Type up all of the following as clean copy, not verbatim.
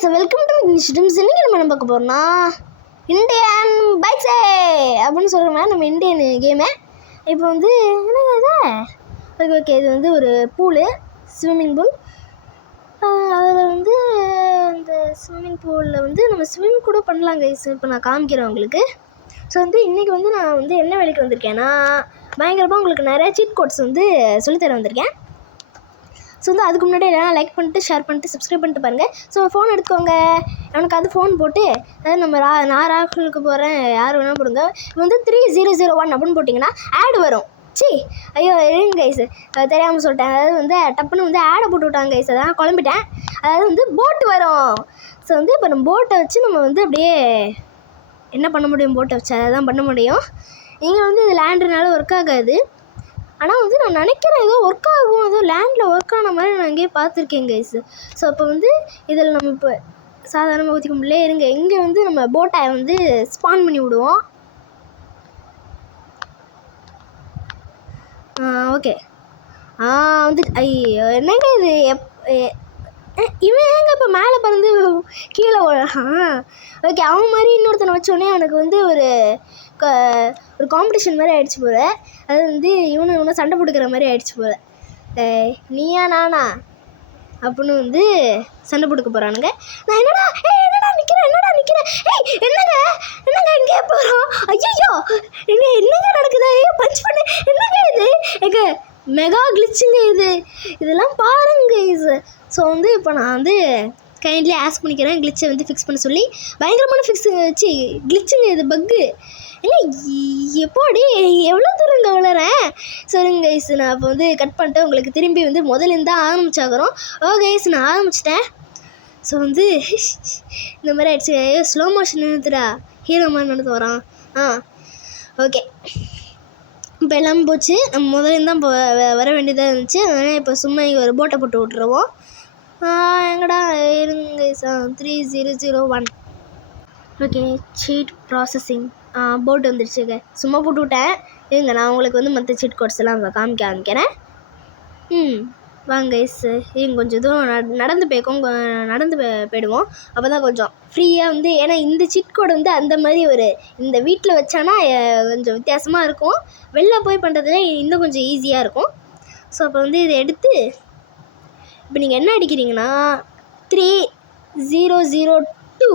Guys welcome to இன்ஸ்டிம்ஸ். இன்னைக்கு நம்ம என்ன பார்க்க போறோம்னா இந்தியன் பைக்ஸே அப்படின்னு சொல்கிற மாதிரி நம்ம இந்தியன் கேமு. இப்போ வந்து என்னங்க இது ஓகே இது வந்து ஒரு பூலு, ஸ்விம்மிங் பூல். அதில் வந்து அந்த ஸ்விம்மிங் பூலில் வந்து நம்ம ஸ்விம் கூட பண்ணலாம் கைஸ். இப்போ நான் காமிக்கிறேன் உங்களுக்கு. ஸோ வந்து இன்றைக்கி வந்து நான் வந்து என்ன வேலைக்கு வந்திருக்கேன்னா பயங்கரமாக உங்களுக்கு நிறையா சீட் கோட்ஸ் வந்து சொல்லித்தர வந்திருக்கேன். ஸோ வந்து அதுக்கு முன்னாடி எல்லாம் லைக் பண்ணிட்டு ஷேர் பண்ணிட்டு சப்ஸ்கிரைப் பண்ணிட்டு பாருங்கள். ஸோ ஃபோன் எடுத்துக்கோங்க. எனக்கு அது ஃபோன் போட்டு அதாவது நம்ம நான் ராகுலுக்கு போகிறேன், யார் வேணால் போடுங்க. இப்போ வந்து 3001 அப்படின்னு போட்டிங்கன்னா ஆட் வரும். ஐயோ இருங்க கைஸ், தெரியாமல் சொல்லிட்டேன். அதாவது வந்து டப்புன்னு வந்து ஆடை போட்டு விட்டாங்க கைஸ், அதான் குழம்பிட்டேன். அதாவது வந்து போட்டு வரும். ஸோ வந்து இப்போ நம்ம போட்டை வச்சு நம்ம வந்து அப்படியே என்ன பண்ண முடியும், போட்டை வச்சு அதை தான் பண்ண முடியும். இங்கே வந்து இது லேண்டுனால ஒர்க் ஆகாது. ஆனால் வந்து நான் நினைக்கிறேன் ஏதோ ஒர்க் ஆகும், ஏதோ லேண்டில் ஒர்க் ஆன மாதிரி நான் இங்கேயே பார்த்துருக்கேன் கைஸ். ஸோ அப்போ வந்து இதில் நம்ம இப்போ சாதாரணமாக ஊற்றிக்க முடியல. இருங்க, இங்கே வந்து நம்ம போட்டை வந்து ஸ்பான் பண்ணி விடுவோம். ஓகே வந்து ஐயோ என்னங்க இது இவன் ஏங்க இப்போ மேலே பறந்து கீழே ஓகே அவன் மாதிரி இன்னொருத்தனை வச்சோடனே அவனுக்கு வந்து ஒரு காம்படிஷன் மாதிரி ஆகிடுச்சு போல். அது வந்து இவனை சண்டை போட்டுக்கிற மாதிரி ஆகிடுச்சு போல். நீயா நானா அப்படின்னு வந்து சண்டை போட்டுக்க போகிறானுங்க. நான் என்னடா நிற்கிறேன் என்னங்க இங்கே போகிறோம். ஐயோ என்னங்க நடக்குதா? பஞ்ச் பண்ணு என்னங்க இது எங்க மெகா கிளிச்சுங்க இதெல்லாம் பாருங்க இது. ஸோ வந்து இப்போ நான் வந்து கைண்ட்லி ஆஸ்க் பண்ணிக்கிறேன் கிளிச்சை வந்து ஃபிக்ஸ் பண்ண சொல்லி. பயங்கரமான வச்சு கிளிச்சுங்க இது பக்கு. ஏங்க எப்போடி எவ்வளோ தூரங்க விளைறேன். சரிங்க கைஸ், நான் இப்போ வந்து கட் பண்ணிட்டு உங்களுக்கு திரும்பி வந்து முதலேருந்து தான் ஆரம்பிச்சாகிறோம். கைஸ் நான் ஆரம்பிச்சிட்டேன். ஸோ வந்து இந்த மாதிரி ஆயிடுச்சு. ஸ்லோ மோஷன் நிறுத்துடா, ஹீரோ மாதிரி நடந்து வரான். ஓகே இப்போ எல்லாமே போச்சு. நம்ம முதலேருந்து தான் இப்போ வர வேண்டியதாக இருந்துச்சு. அதனால் இப்போ சும்மா இங்கே ஒரு போட்டை போட்டு விட்ருவோம். எங்கடா இருங்க 3001. ஓகே சீட் ப்ராசஸிங் போட்டு வந்துடுச்சுங்க. சும்மா போட்டு விட்டேன். இருங்க நான் உங்களுக்கு வந்து மற்ற சீட் கோட்ஸ் எல்லாம் காமிக்கிறேன். வாங்க கைஸ், இங்கே கொஞ்சம் தூரம் நடந்து போயிடுவோம். அப்போ தான் கொஞ்சம் ஃப்ரீயாக வந்து, ஏன்னா இந்த சீட் கோடு வந்து அந்த மாதிரி ஒரு இந்த வீட்டில் வச்சானா கொஞ்சம் வித்தியாசமாக இருக்கும். வெளில போய் பண்ணுறதுல இன்னும் கொஞ்சம் ஈஸியாக இருக்கும். ஸோ அப்போ வந்து இதை எடுத்து இப்போ நீங்கள் என்ன அடிக்கிறீங்கன்னா 3002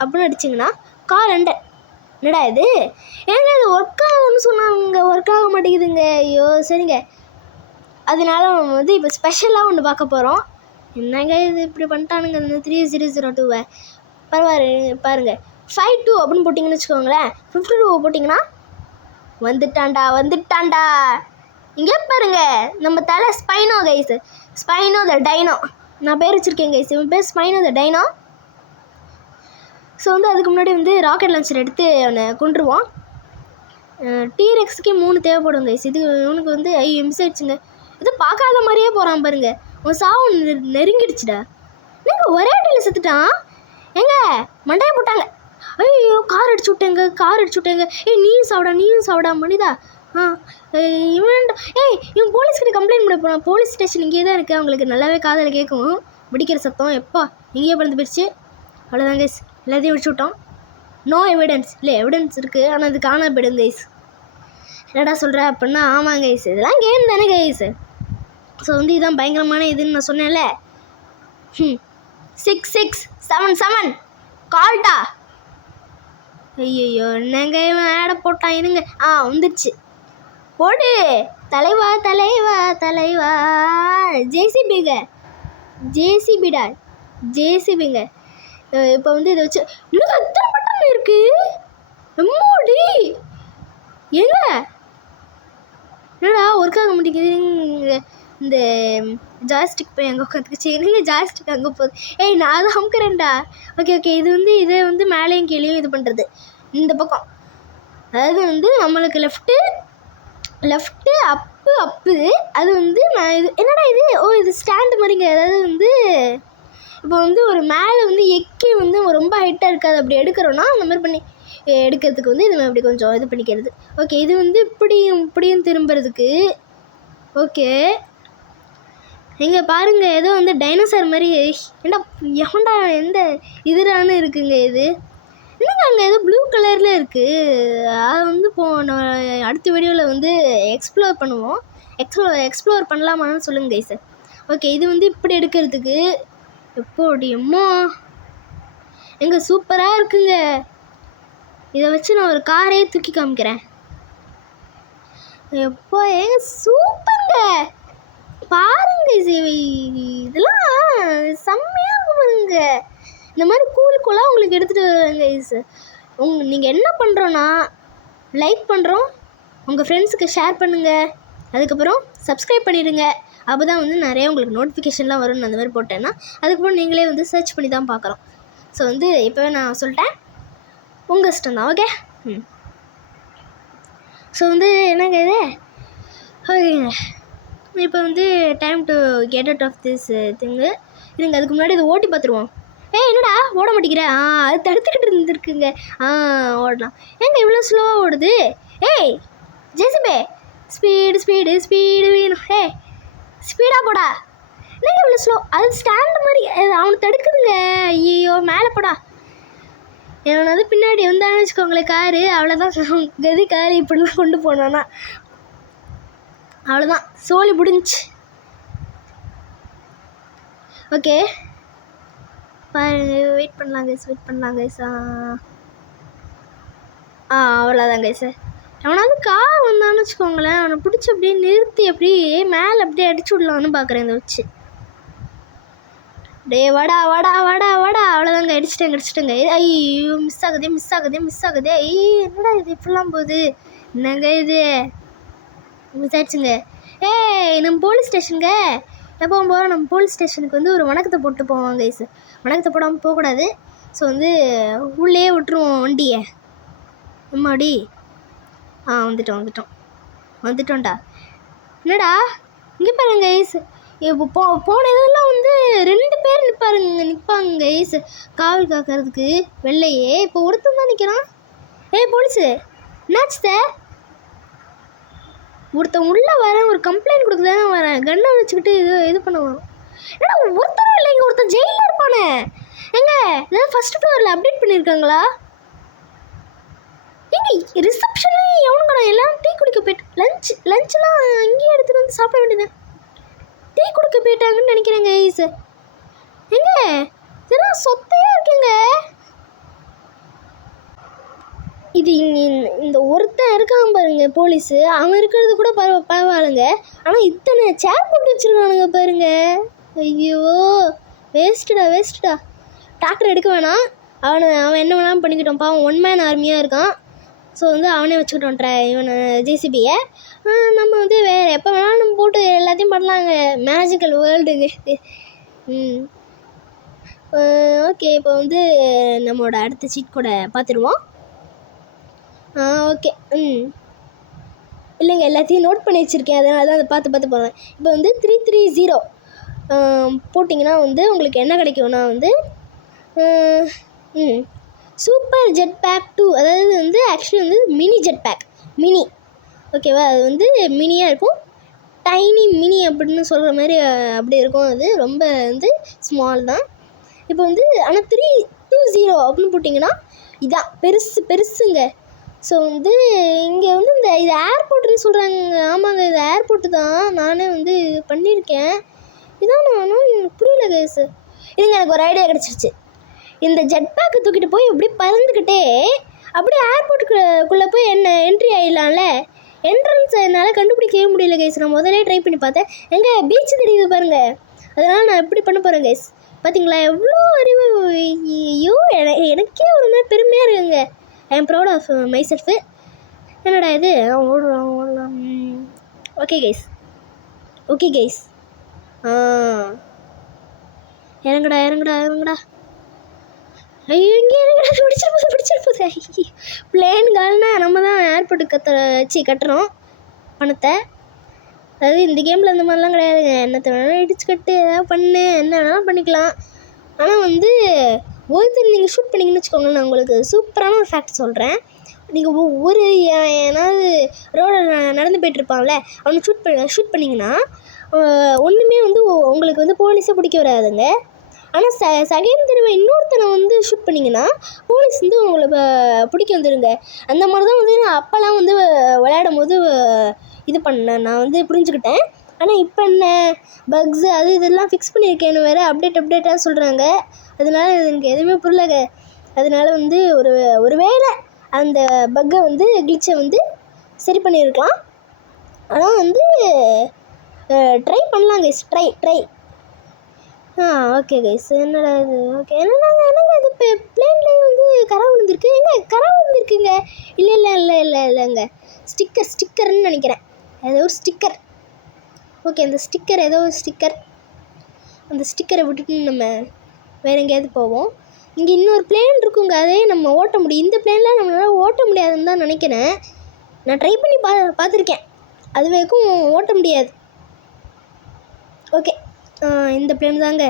அப்படின்னு அடிச்சிங்கன்னா கார் அண்டர். என்னடா இது ஏங்க இது ஒர்க் ஆகும்னு சொன்னாங்க, ஒர்க் ஆக மாட்டேங்குதுங்க. ஐயோ சரிங்க, அதனால நம்ம வந்து இப்போ ஸ்பெஷலாக ஒன்று பார்க்க போகிறோம். என்னங்க இது இப்படி பண்ணிட்டானுங்க இந்த 3002 பரவாயில்ல. பாருங்கள் 52 அப்படின்னு போட்டிங்கன்னு வச்சுக்கோங்களேன். 52 போட்டிங்கன்னா வந்துட்டான்டா. இங்கே பாருங்க நம்ம தலை ஸ்பைனோ கைஸ், ஸ்பைனோ த டைனோ. நான் பேர் வச்சுருக்கேன் கைஸ், இவன் பேர் ஸ்பைனோ த டைனோ. ஸோ வந்து அதுக்கு முன்னாடி வந்து ராக்கெட் லான்ச்சர் எடுத்து அவனை கொண்டுருவான். டீரெக்ஸுக்கே 3 தேவைப்படும் கைஸ். இது இவனுக்கு வந்து மிஸ் ஆயிடுச்சுங்க. இது பார்க்காத மாதிரியே போகிறான் பாருங்க. உன் சாவு நெருங்கிடுச்சுடா. நீங்கள் ஒரே அடியில் செத்துட்டான். எங்க மண்டையை போட்டாங்க. ஐயோ கார் அடிச்சு விட்டேங்க. நீயும் சாப்பிடா மனிதா. இவன் போலீஸ்கிட்ட கம்ப்ளைண்ட் பண்ண போகிறான். போலீஸ் ஸ்டேஷன் இங்கே தான் இருக்குது. அவங்களுக்கு நல்லாவே காதில் கேட்கும் வெடிக்கிற சத்தம். எப்பா இங்கேயே பறந்து போயிடுச்சு. அவ்வளோதான் கைஸ், எல்லாத்தையும் வெடிச்சு விட்டோம். நோ எவிடன்ஸ் இல்லை, எவிடன்ஸ் இருக்குது ஆனால் அது காணா போயிடும் கைஸ். என்னடா சொல்கிற அப்படின்னா ஆமாங்க கைஸ், இதெல்லாம் கேம் தானே கைஸ். ஸோ வந்து இதுதான் பயங்கரமான இதுன்னு நான் சொன்னேன்ல. 6677 கால்டா. ஐயோ என்னங்க இவன் ஆடை போட்டான். இருங்க வந்துடுச்சு. போடு தலைவா ஜேசிபிங்க. இப்போ வந்து இதை வச்சு இன்னும் எத்தனை பட்டன் இருக்கு எம்மோடி. என்னடா ஒர்க் ஆக மாட்டேங்குது. இந்த ஜாய்ஸ்டிக் போய் அங்கே உட்காந்துக்குச்சு. என்னங்க ஜாய்ஸ்டிக் அங்கே போகுது. நான் அதை அமுக்கிறேன்டா. ஓகே இதை வந்து மேலேயும் கீழேயும் இது பண்ணுறது இந்த பக்கம். அதாவது வந்து நம்மளுக்கு லெஃப்ட்டு அப்பு அது வந்து நான் இது என்னடா இது இது ஸ்டாண்டு மாதிரிங்க. அதாவது வந்து இப்போ வந்து ஒரு மேலே வந்து எக்கி வந்து ரொம்ப ஹைட்டாக இருக்காது, அப்படி எடுக்கிறோன்னா அந்த மாதிரி பண்ணி எடுக்கிறதுக்கு வந்து இது அப்படி கொஞ்சம் இது பண்ணிக்கிறது. ஓகே இது வந்து இப்படியும் திரும்புறதுக்கு. ஓகே இங்கே பாருங்கள் ஏதோ வந்து டைனோசர் மாதிரி ஏண்டா எவன்டா எந்த இதுடான்னு இருக்குங்க இது. என்னங்க அங்கே ஏதோ ப்ளூ கலரில் இருக்குது. அதை வந்து நான் அடுத்த வீடியோவில் வந்து எக்ஸ்ப்ளோர் பண்ணுவோம். எக்ஸ்ப்ளோர் பண்ணலாமான்னு சொல்லுங்கள் கைஸ். ஓகே, இது வந்து இப்படி எடுக்கிறதுக்கு எப்போடியம்மோ எங்கே சூப்பராக இருக்குங்க. இதை வச்சு நான் ஒரு காரையே தூக்கி காமிக்கிறேன். எப்போ ஏங்க சூப்பருங்க, பாருங்க. இதெல்லாம் செம்மையாக இருக்குங்க. இந்த மாதிரி கூலாக உங்களுக்கு எடுத்துகிட்டு வருவாங்க கைஸ். நீங்கள் என்ன பண்ணுறோன்னா லைக் பண்ணுறோம், உங்கள் ஃப்ரெண்ட்ஸுக்கு ஷேர் பண்ணுங்கள், அதுக்கப்புறம் சப்ஸ்கிரைப் பண்ணிடுங்க. அப்போ தான் வந்து நிறைய உங்களுக்கு நோட்டிஃபிகேஷன்லாம் வரும்னு அந்த மாதிரி போட்டேன்னா அதுக்கப்புறம் நீங்களே வந்து சர்ச் பண்ணி தான் பார்க்குறோம். ஸோ வந்து இப்போவே நான் சொல்லிட்டேன், உங்கள் இஷ்டம் தான். ஓகே. ஸோ வந்து என்னங்க இது, ஓகேங்க. இப்போ வந்து time to get out of this thing. இதுங்க அதுக்கு முன்னாடி இதை ஓட்டி பார்த்துருவோம். என்னடா ஓட மாட்டேங்கிற? அது தடுத்துக்கிட்டு இருந்துருக்குங்க. ஓடலாம். ஏங்க இவ்வளோ ஸ்லோவாக ஓடுது? ஜேசிபே, ஸ்பீடு வேணும். ஸ்பீடாக போடா. என்னங்க இவ்வளோ ஸ்லோ? அது ஸ்டாண்டு மாதிரி அவனை தடுக்குதுங்க. ஐயோ, மேலே போடா. எவனாவது பின்னாடி வந்தான்னு வச்சுக்கோங்களேன் காரு, அவ்வளோதான். கதி காரு இப்படிலாம் கொண்டு போனானா அவ்வளோதான், சோலி முடிஞ்சிச்சு. ஓகே பாருங்க, வெயிட் பண்ணலாம் கைஸ். அவ்வளோதான் கைஸ். அவனாவது கார் வந்தான்னு வச்சுக்கோங்களேன், அவனை பிடிச்சி அப்படியே நிறுத்தி அப்படியே மேலே அப்படியே அடிச்சு விடலான்னு பார்க்குறேன் இதை வச்சு. வாடா அவ்வளோதாங்க. அடிச்சிட்டேங்க. ஐயோ, மிஸ் ஆகுதே. என்னடா இது இப்படிலாம் போகுது? என்னங்க இது மிஸ் ஆயிடுச்சுங்க. நம்ம போலீஸ் ஸ்டேஷனுங்க எப்போ போகிறோம். நம்ம போலீஸ் ஸ்டேஷனுக்கு வந்து ஒரு வணக்கத்தை போட்டு போவாங்க கைஸ். வணக்கத்தை போடாமல் போகக்கூடாது. ஸோ வந்து உள்ளே விட்டுருவோம் வண்டியை. அம்மாடி, வந்துட்டோம்டா. என்னடா இங்கே பாருங்க கைஸ், இப்போ போன இதெல்லாம் வந்து 2 பேர் நிற்பாங்க கைஸ் காவல் காக்கிறதுக்கு வெள்ளையே. இப்போ ஒருத்தன் தான் நிற்கிறான். போலீஸு என்னாச்சு? ஒருத்தன் உள்ளே வரேன், ஒரு கம்ப்ளைண்ட் கொடுக்க தானே வரேன், கண்ணை வச்சுக்கிட்டு இது பண்ணுவான். ஏன்னா ஒருத்தரும் இல்லைங்க, ஒருத்தன் ஜெயிலில் இருப்பானே. எங்க ஏதாவது ஃபர்ஸ்ட் ஃப்ளோரில் அப்டேட் பண்ணியிருக்காங்களா? எங்க ரிசப்ஷன்லேயும் எவனுங்கடா எல்லாரும் டீ குடிக்க போயிட்டு லஞ்செலாம் அங்கேயே எடுத்துகிட்டு வந்து சாப்பிட வேண்டியது. டீ குடிக்க போயிட்டாங்கன்னு நினைக்கிறேங்க ஐஸ். எங்க இதெல்லாம் சொத்தையாக இருக்குங்க. இது இந்த ஒருத்தன் இருக்கான் பாருங்க போலீஸு, அவன் இருக்கிறது கூட பரவாயில்லைங்க. ஆனால் இத்தனை சேர் போட்டு வச்சுருக்கானுங்க பாருங்க. ஐயோ, வேஸ்ட்டுடா. டாக்டர் எடுக்க வேணாம், அவன் என்ன வேணாலும் பண்ணிக்கிட்டோம். பாவம் 1 மேன் ஆர்மியாக இருக்கான். ஸோ வந்து அவனே வச்சுக்கிட்டோம் இவனை ஜேசிபியை. நம்ம வந்து வேறு எப்போ வேணாலும் நம்ம போட்டு எல்லாத்தையும் பண்ணலாங்க. மேஜிக்கல் வேர்ல்டுங்க. ஓகே, இப்போ வந்து நம்மளோட அடுத்த சீட் கூட பார்த்துருவோம். ஓகே. இல்லைங்க, எல்லாத்தையும் நோட் பண்ணி வச்சுருக்கேன், அதனால தான் அதை பார்த்து போகிறேன். இப்போ வந்து 330 போட்டிங்கன்னா வந்து உங்களுக்கு என்ன கிடைக்கும்னா வந்து சூப்பர் ஜெட் பேக் 2, அதாவது வந்து ஆக்சுவலி வந்து மினி ஜெட் பேக், மினி. ஓகேவா? அது வந்து மினியாக இருக்கும், டைனி மினி அப்படின்னு சொல்கிற மாதிரி அப்படி இருக்கும். அது ரொம்ப வந்து ஸ்மால் தான். இப்போ வந்து ஆனால் 320 அப்படின்னு போட்டிங்கன்னா இதான் பெருசுங்க. ஸோ வந்து இங்கே வந்து இது ஏர்போர்ட்டுன்னு சொல்கிறாங்க. ஆமாங்க, இது ஏர்போர்ட்டு தான். நானே வந்து இது பண்ணியிருக்கேன். இதான் நானும் புரியல கைஸ். இதுங்க எனக்கு ஒரு ஐடியா கிடச்சிருச்சு. இந்த ஜெட் பேக்கை தூக்கிட்டு போய் இப்படி பறந்துக்கிட்டே அப்படியே ஏர்போர்ட்டுக்குள்ளே போய் என்ட்ரி ஆகிடலாம்ல. என்ட்ரன்ஸ் என்னால் கண்டுபிடிக்கவே முடியல கைஸ். நான் முதலே ட்ரை பண்ணி பார்த்தேன். எங்கே பீச் தெரியுது பாருங்கள். அதனால் நான் எப்படி பண்ண போகிறேன் கைஸ். பார்த்தீங்களா எவ்வளோ அறிவு? ஐயோ, எனக்கே ஒரு மாதிரி பெருமையாக இருக்குங்க. I am proud of my self. என்னடா இது ஓடலாம். Okay guys. இறங்குடா. ஐயோ, இங்கே இறங்குடா. பிடிச்சிட்டு போகுது. பிளேன் கால்னா நம்ம தான் ஏர்போர்ட்டுக்கு கட்டுறோம் பணத்தை. அதாவது இந்த கேமில் அந்த மாதிரிலாம் கிடையாதுங்க. என்னத்தை வேணாலும் இடிச்சு கட்டு, ஏதாவது பண்ணு, என்ன வேணாலும் பண்ணிக்கலாம். ஆனால் வந்து ஒருத்தர் நீங்கள் ஷூட் பண்ணிங்கன்னு வச்சுக்கோங்களேன், நான் உங்களுக்கு சூப்பரான ஒரு ஃபேக்ட் சொல்கிறேன். நீங்கள் ஒரு ஏதாவது ரோடில் நடந்து போய்ட்டுருப்பான்ல, அவனை ஷூட் பண்ணிங்கன்னா ஒன்றுமே வந்து உங்களுக்கு வந்து போலீஸை பிடிக்க வராதுங்க. ஆனால் செகண்ட் தடவை இன்னொருத்தனை வந்து ஷூட் பண்ணிங்கன்னா போலீஸ் வந்து உங்களை பிடிக்க வந்துடுங்க. அந்த மாதிரி தான் வந்து நான் அப்போல்லாம் வந்து விளையாடும் போது இது பண்ணேன், நான் வந்து புரிஞ்சுக்கிட்டேன். ஆனால் இப்போ என்ன பக்ஸு அது இதெல்லாம் ஃபிக்ஸ் பண்ணியிருக்கேன்னு வேறு அப்டேட்டாக சொல்கிறாங்க. அதனால எனக்கு எதுவுமே புரியலங்க. அதனால வந்து ஒரு வேளை அந்த பக்கை வந்து கிளிச்சை வந்து சரி பண்ணியிருக்கலாம். ஆனால் வந்து ட்ரை பண்ணலாம் கைஸ், ட்ரை ஓகே கைஸ். என்னடா இது? ஓகே என்னங்க இது இப்போ பிளேன்லேயே வந்து கரை விழுந்துருக்கு. கரை விழுந்துருக்குங்க? இல்லைங்க, ஸ்டிக்கர்னு நினைக்கிறேன். ஏதோ ஒரு ஸ்டிக்கர். ஓகே அந்த ஸ்டிக்கர் ஏதோ ஒரு ஸ்டிக்கர். அந்த ஸ்டிக்கரை விட்டுட்டு நம்ம வேறு எங்கேயாவது போவோம். இங்கே இன்னொரு பிளேன் இருக்குங்க, அதே நம்ம ஓட்ட முடியும். இந்த பிளேன்லாம் நம்மளால் ஓட்ட முடியாதுன்னு தான் நினைக்கிறேன். நான் ட்ரை பண்ணி பார்த்துருக்கேன், அது வரைக்கும் ஓட்ட முடியாது. ஓகே இந்த பிளேன் தாங்க.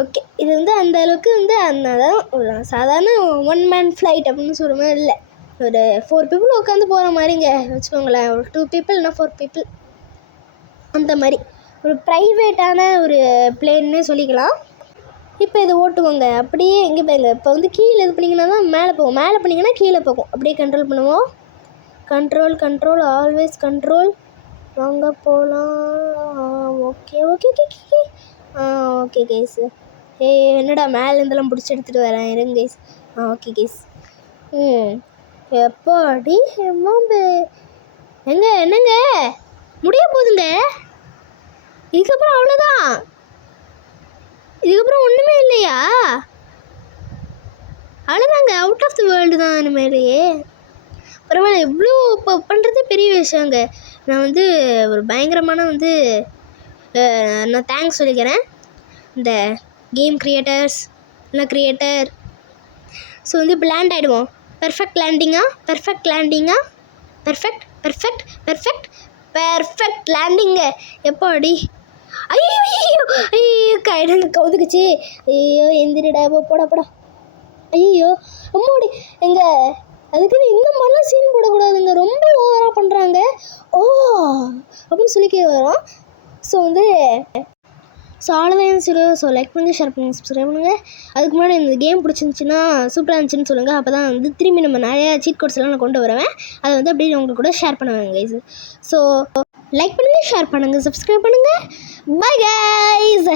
ஓகே இது வந்து அந்த அளவுக்கு வந்து அதான் ஒரு சாதாரண 1 man ஃப்ளைட் அப்படின்னு சொல்கிற மாதிரி இல்லை. ஒரு 4 people உட்காந்து போகிற மாதிரிங்க வச்சுக்கோங்களேன். ஒரு 2 people இல்லைனா 4 people அந்த மாதிரி ஒரு ப்ரைவேட்டான ஒரு பிளேன்னே சொல்லிக்கலாம். இப்போ இதை ஓட்டுவோங்க. அப்படியே எங்கே போய்ங்க இப்போ வந்து கீழே இது பண்ணிங்கன்னா தான் மேலே போகும், மேலே பண்ணிங்கன்னா கீழே போகும். அப்படியே கண்ட்ரோல் பண்ணுவோம். Control always control. வாங்க போகலாம். Okay guys. என்னடா மேலேருந்தெல்லாம் பிடிச்சி எடுத்துகிட்டு வரேன் இருங்க கைஸ். Okay guys. எப்பாடி என்னங்க முடிய போகுதுங்க. இதுக்கப்புறம் அவ்வளோதான், இதுக்கப்புறம் ஒன்றுமே இல்லையா? அவ்வளோதாங்க, அவுட் ஆஃப் தி வேர்ல்டு தான் இனிமேலேயே. பரவாயில்ல, எவ்வளோ இப்போ பண்ணுறதே பெரிய விஷயங்க. நான் வந்து ஒரு பயங்கரமான வந்து நான் தேங்க்ஸ் சொல்லிக்கிறேன் இந்த கேம் கிரியேட்டர்ஸ் இல்லை கிரியேட்டர். ஸோ வந்து இப்போ லேண்ட் ஆகிடுவோம். பெர்ஃபெக்ட் லேண்டிங்க. எப்போ அடி? ஐயோ கைடுங்க கவுதுக்குச்சு. ஐயோ எந்திரிடா போடா. ஐயோ அம்மாடி எங்க அதுக்குன்னு இந்த மாதிரிலாம் சீன் போடக்கூடாதுங்க, ரொம்ப ஓவராக பண்ணுறாங்க. அப்படின்னு சொல்லிக்க வரோம். ஸோ வந்து அவ்வளோதான். ஸோ லைக் பண்ணுங்கள், ஷேர் பண்ணுங்கள், சப்ஸ்கிரைப் பண்ணுங்கள். அதுக்கு முன்னாடி இந்த கேம் பிடிச்சிருந்துச்சின்னா சூப்பராக இருந்துச்சுன்னு சொல்லுங்கள். அப்போ தான் வந்து திரும்பி நம்ம நிறையா சீட் கோட்ஸ்லாம் நான் கொண்டு வருவேன். அதை வந்து அப்படியே உங்களுக்கு கூட ஷேர் பண்ணுவேங்க கைஸ். ஸோ லைக் பண்ணுங்கள், ஷேர் பண்ணுங்கள், சப்ஸ்கிரைப் பண்ணுங்கள். Bye guys.